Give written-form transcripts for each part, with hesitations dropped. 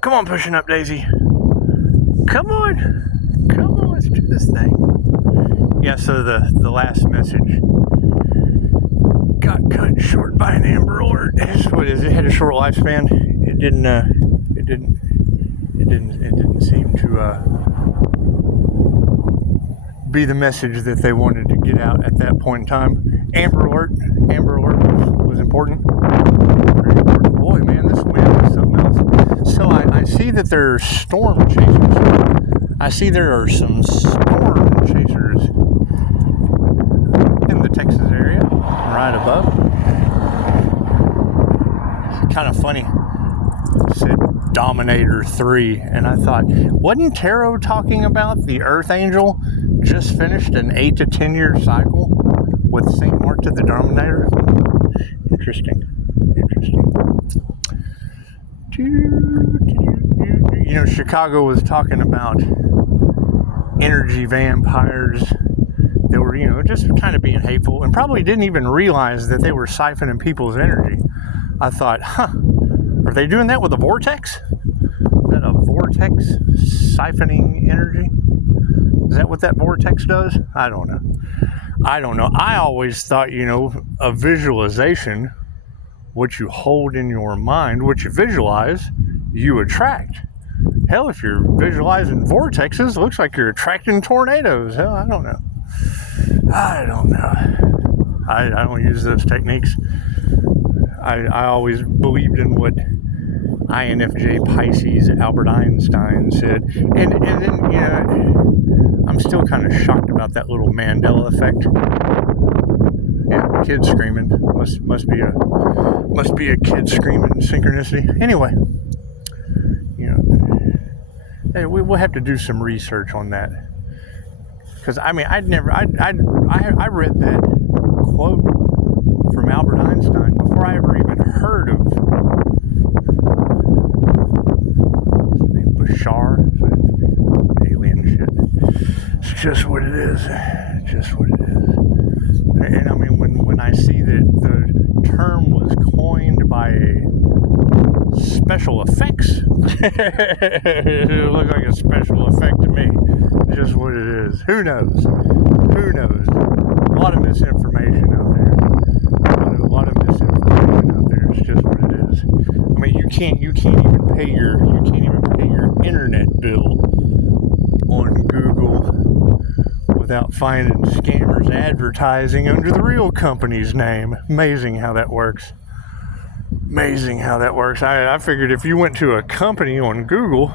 Come on, pushing up, Daisy. Come on. Come on, let's do this thing. Yeah, so the last message got cut short by an Amber Alert. What is it? It had a short lifespan. It didn't seem to be the message that they wanted to get out at that point in time. Amber Alert was important. Very important. Boy, man, this wind is something else. So I see that there are storm chasers. I see there are some storm chasers in the Texas area, right above. It's kind of funny. It said Dominator 3, and I thought, wasn't Tarot talking about the Earth Angel just finished an 8 to 10 year cycle with St. Mark to the Dominator? Interesting. You know, Chicago was talking about energy vampires that were, you know, just kind of being hateful and probably didn't even realize that they were siphoning people's energy. I thought, are they doing that with a vortex? Is that a vortex siphoning energy? Is that what that vortex does? I don't know. I always thought, you know, a visualization, what you hold in your mind, what you visualize, you attract. Hell, if you're visualizing vortexes, it looks like you're attracting tornadoes. Hell, I don't know. I don't use those techniques. I always believed in what INFJ Pisces Albert Einstein said. And then, you know, I'm still kind of shocked about that little Mandela effect. Yeah, kids screaming. Must be a kid screaming synchronicity. Anyway, you know, hey, we'll have to do some research on that. Because I mean, I read that quote from Albert Einstein before I ever even heard of what's his name, Bashar, alien shit. It's just what it is. Just what it is. And I mean, when I see that the term was coined by a special effects, it looked like a special effect to me. Just what it is. Who knows? A lot of misinformation out there. It's just what it is. I mean, you can't even pay your internet bill on Google without finding scammers advertising under the real company's name. Amazing how that works. I figured if you went to a company on Google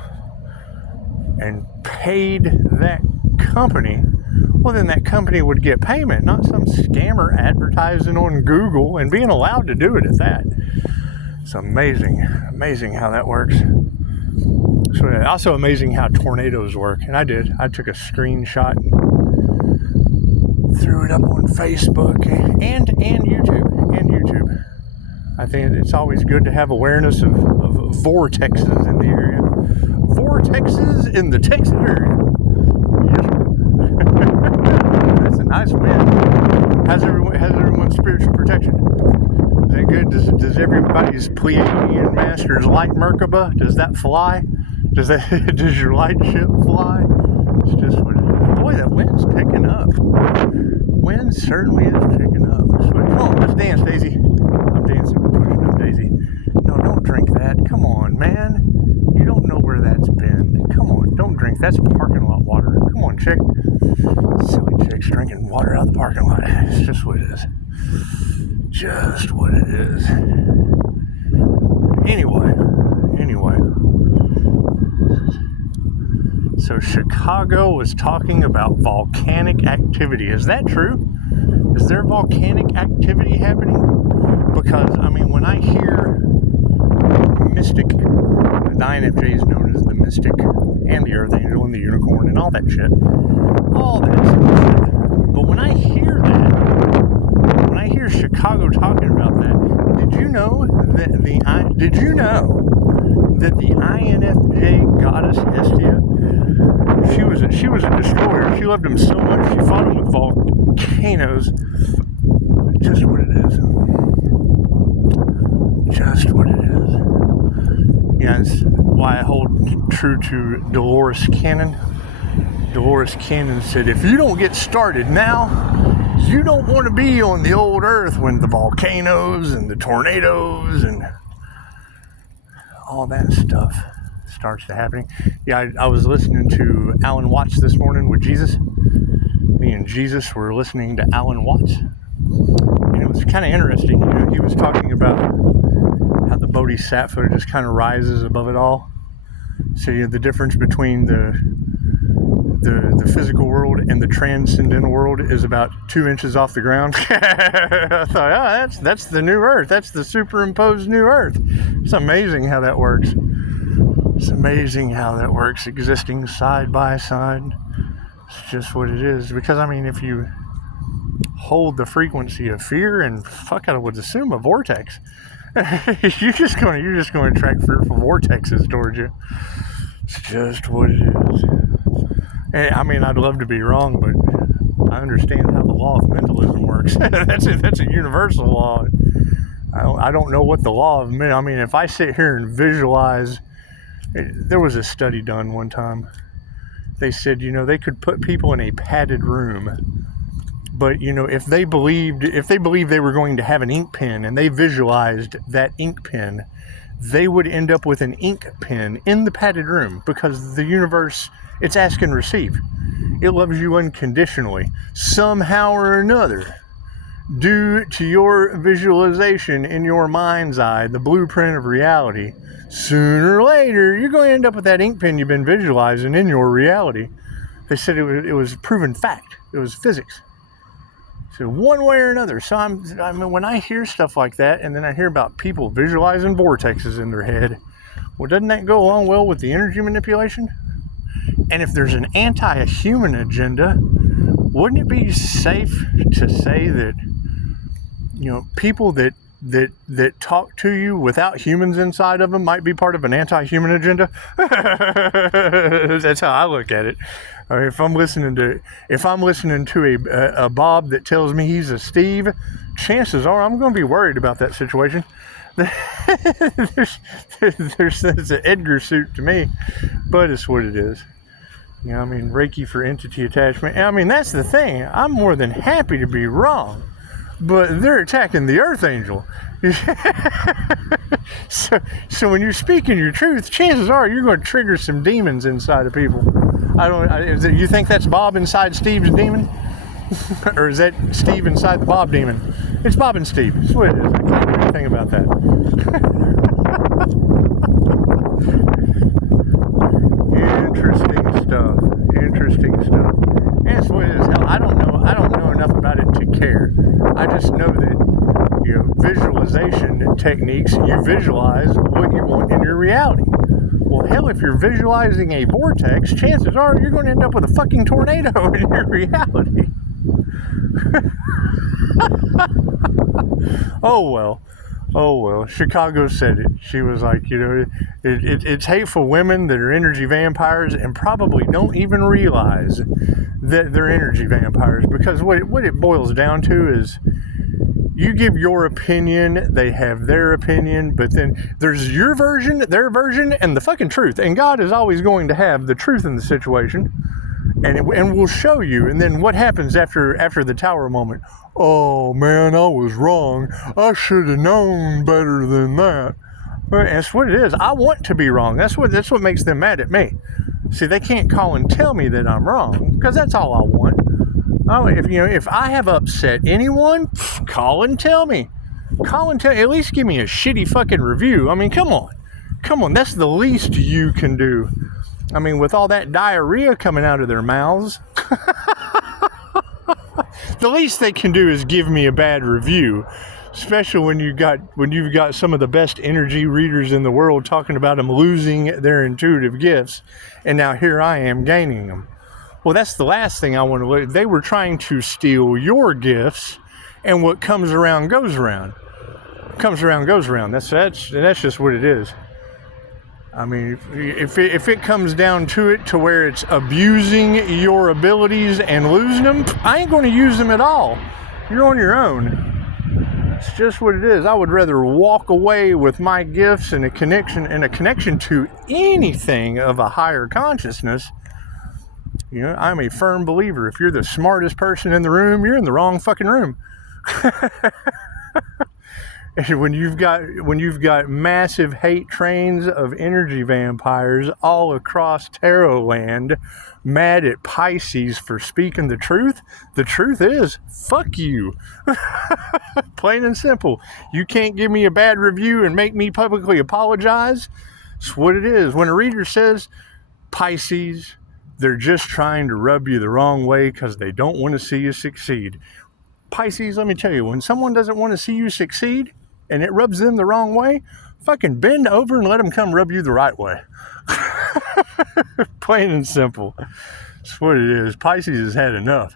and paid that company, well, then that company would get payment, not some scammer advertising on Google and being allowed to do it at that. It's amazing how that works. So also amazing how tornadoes work. And I took a screenshot and threw it up on Facebook and YouTube. I think it's always good to have awareness of vortexes in the area. Vortexes in the Texas area. That's a nice wind. How's everyone's spiritual protection? Is that good? Does everybody's Pleiadian masters like Merkaba? Does that fly? Does your light ship fly? It's just what it is. Boy, that wind's picking up. Wind certainly is picking up. So, come on, let's dance, Daisy. I'm dancing with pushing up, Daisy. No, don't drink that. Come on, man. You don't know where that's been. Come on, don't drink. That's parking lot water. Come on, chick. Silly chicks drinking water out of the parking lot. It's just what it is. Just what it is. Anyway. So Chicago was talking about volcanic activity. Is that true? Is there volcanic activity happening? Because, I mean, when I hear mystic, the INFJ is known as the mystic, and the Earth Angel, and the unicorn, and all that shit. But when I hear Chicago talking about that, did you know that the INFJ goddess Hestia, she was a destroyer. She loved him so much she fought him with volcanoes. Just what it is. Just what it is. Yes, why I hold true to Dolores Cannon. Dolores Cannon said, if you don't get started now, you don't want to be on the old earth when the volcanoes and the tornadoes and all that stuff starts to happening. Yeah, I was listening to Alan Watts this morning with Jesus. Me and Jesus were listening to Alan Watts. And it was kind of interesting. You know, he was talking about how the Bodhisattva just kind of rises above it all. So you know, the difference between the physical world and the transcendental world is about 2 inches off the ground. I thought, oh, that's the new earth. That's the superimposed new earth. It's amazing how that works. It's amazing how that works, existing side by side. It's just what it is. Because, I mean, if you hold the frequency of fear, and fuck, I would assume a vortex, you're just going to attract fearful vortexes towards you. It's just what it is. And, I mean, I'd love to be wrong, but I understand how the law of mentalism works. That's a universal law. I don't know what the law of I mean, if I sit here and visualize, there was a study done one time. They said, you know, they could put people in a padded room, but you know, if they believed they were going to have an ink pen and they visualized that ink pen, they would end up with an ink pen in the padded room, because the universe, it's ask and receive. It loves you unconditionally, somehow or another. Due to your visualization in your mind's eye, the blueprint of reality, sooner or later, you're going to end up with that ink pen you've been visualizing in your reality. They said it was proven fact. It was physics. So one way or another. So I mean, when I hear stuff like that, and then I hear about people visualizing vortexes in their head, well, doesn't that go along well with the energy manipulation? And if there's an anti-human agenda, wouldn't it be safe to say that, you know, people that talk to you without humans inside of them might be part of an anti-human agenda? That's how I look at it. I mean, if I'm listening to a Bob that tells me he's a Steve, chances are I'm going to be worried about that situation. there's an Edgar suit to me, but it's what it is. You know, I mean, Reiki for entity attachment. I mean, that's the thing. I'm more than happy to be wrong, but they're attacking the Earth Angel. So when you're speaking your truth, chances are you're going to trigger some demons inside of people. You think that's Bob inside Steve's demon? Or is that Steve inside the Bob demon? It's Bob and Steve. That's what it is. I can't do anything about that. Interesting stuff. And that's what it is. Hell, I don't know enough about it to care. I just know that, you know, visualization techniques, you visualize what you want in your reality. Well, hell, if you're visualizing a vortex, chances are you're going to end up with a fucking tornado in your reality. Oh well, Chicago said it. She was like, you know, it's hateful women that are energy vampires and probably don't even realize that they're energy vampires, because what it boils down to is you give your opinion, they have their opinion, but then there's your version, their version, and the fucking truth. And God is always going to have the truth in the situation, and we'll show you. And then what happens after the tower moment? Oh man, I was wrong. I should have known better than that. Well, that's what it is. I want to be wrong. That's what makes them mad at me. See, they can't call and tell me that I'm wrong, because that's all I want. Oh, if I have upset anyone, call and tell me. At least give me a shitty fucking review. I mean, come on. That's the least you can do. I mean, with all that diarrhea coming out of their mouths, the least they can do is give me a bad review. Especially when you've got some of the best energy readers in the world talking about them losing their intuitive gifts, and now here I am gaining them. Well, that's the last thing I want to look. They were trying to steal your gifts, and what comes around goes around. Comes around goes around. That's just what it is. I mean, if it comes down to it, to where it's abusing your abilities and losing them, I ain't going to use them at all. You're on your own. It's just what it is. I would rather walk away with my gifts and a connection to anything of a higher consciousness. You know, I'm a firm believer. If you're the smartest person in the room, you're in the wrong fucking room. When you've got massive hate trains of energy vampires all across tarot land, mad at Pisces for speaking the truth is, fuck you. Plain and simple. You can't give me a bad review and make me publicly apologize. It's what it is. When a reader says, Pisces, they're just trying to rub you the wrong way because they don't want to see you succeed. Pisces, let me tell you, when someone doesn't want to see you succeed and it rubs them the wrong way, fucking bend over and let them come rub you the right way. Plain and simple. That's what it is. Pisces has had enough.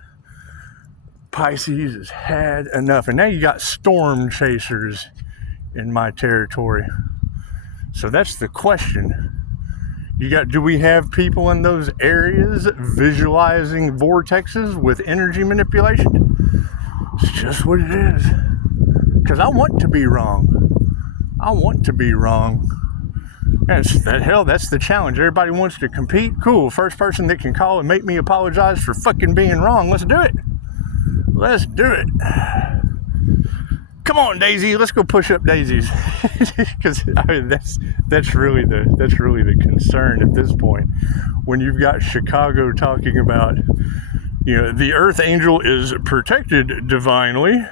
Pisces has had enough. And now you got storm chasers in my territory. So that's the question. Do we have people in those areas visualizing vortexes with energy manipulation? It's just what it is. Because I want to be wrong. I want to be wrong. That's the challenge. Everybody wants to compete. Cool. First person that can call and make me apologize for fucking being wrong. Let's do it. Let's do it. Come on, Daisy. Let's go push up daisies. Because that's really the concern at this point. When you've got Chicago talking about, you know, the Earth Angel is protected divinely,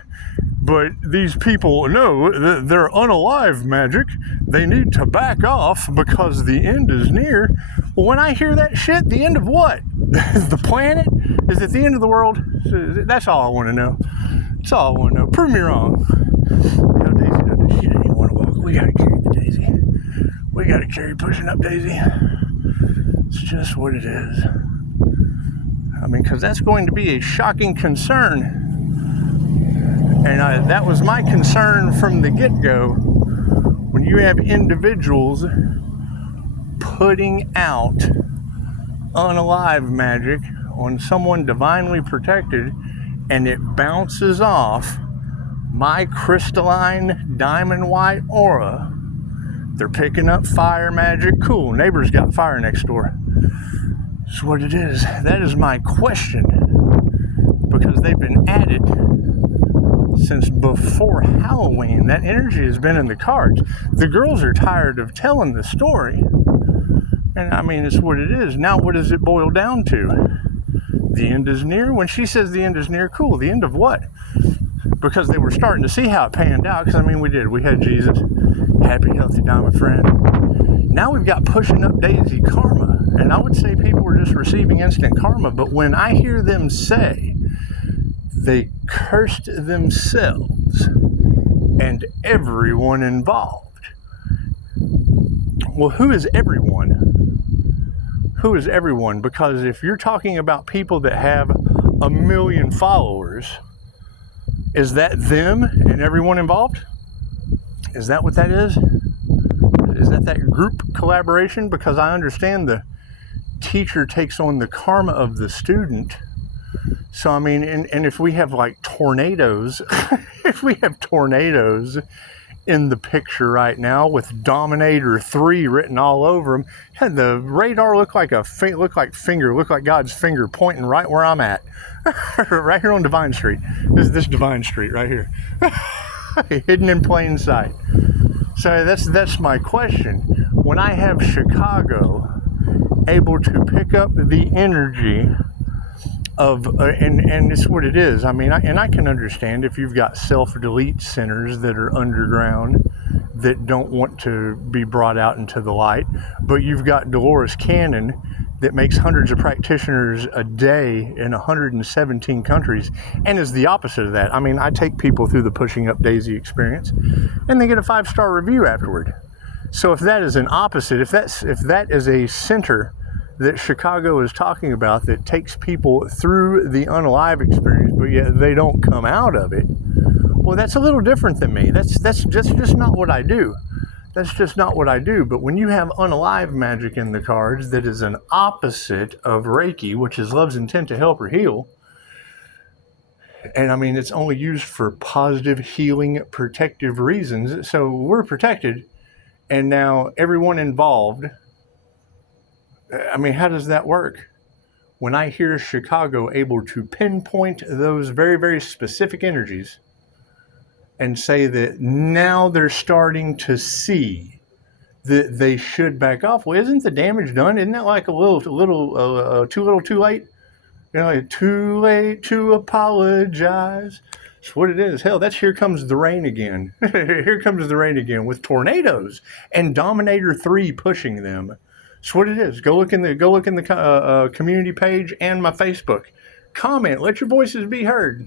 but these people know that they're unalive magic. They need to back off because the end is near. Well, when I hear that shit, the end of what? The planet? Is it the end of the world? That's all I want to know. That's all I want to know. Prove me wrong. Yo, Daisy doesn't shit even want to walk. We gotta carry the Daisy. We gotta carry pushing up Daisy. It's just what it is. I mean, because that's going to be a shocking concern. And that was my concern from the get-go. When you have individuals putting out unalive magic on someone divinely protected, and it bounces off my crystalline diamond white aura, they're picking up fire magic. Cool, neighbor's got fire next door. That's what it is. That is my question. Because they've been at it since before Halloween. That energy has been in the cards. The girls are tired of telling the story. And I mean, it's what it is. Now, what does it boil down to? The end is near? When she says the end is near, cool. The end of what? Because they were starting to see how it panned out. Because, I mean, we did. We had Jesus. Happy, healthy, diamond friend. Now we've got pushing up Daisy karma. And I would say people are just receiving instant karma. But when I hear them say they cursed themselves and everyone involved. Well, who is everyone? Who is everyone? Because if you're talking about people that have 1 million followers, is that them and everyone involved? Is that what that is? Is that group collaboration? Because I understand the teacher takes on the karma of the student. So, I mean, and if we have like tornadoes, if we have tornadoes in the picture right now with Dominator 3 written all over them, had the radar look like God's finger pointing right where I'm at. Right here on Divine Street. This Divine Street right here. Hidden in plain sight. So that's my question. When I have Chicago able to pick up the energy of, and it's what it is. I mean, I can understand if you've got self-delete centers that are underground that don't want to be brought out into the light, but you've got Dolores Cannon that makes hundreds of practitioners a day in 117 countries and is the opposite of that. I mean, I take people through the Pushing Up Daisy experience and they get a 5-star review afterward. So if that is an opposite, if that is a center that Chicago is talking about that takes people through the unalive experience, but yet they don't come out of it, well, that's a little different than me. That's just not what I do. That's just not what I do. But when you have unalive magic in the cards that is an opposite of Reiki, which is love's intent to help or heal, And I mean, it's only used for positive, healing, protective reasons. So we're protected. And now everyone involved, I mean, how does that work? When I hear Chicago able to pinpoint those very, very specific energies and say that now they're starting to see that they should back off, well, isn't the damage done? Isn't that like a little too little too late? You know, like, too late to apologize. That's what it is. Hell, that's Here Comes the Rain again. Here Comes the Rain again with tornadoes and Dominator 3 pushing them. That's what it is. Go look in the community page and my Facebook. Comment. Let your voices be heard.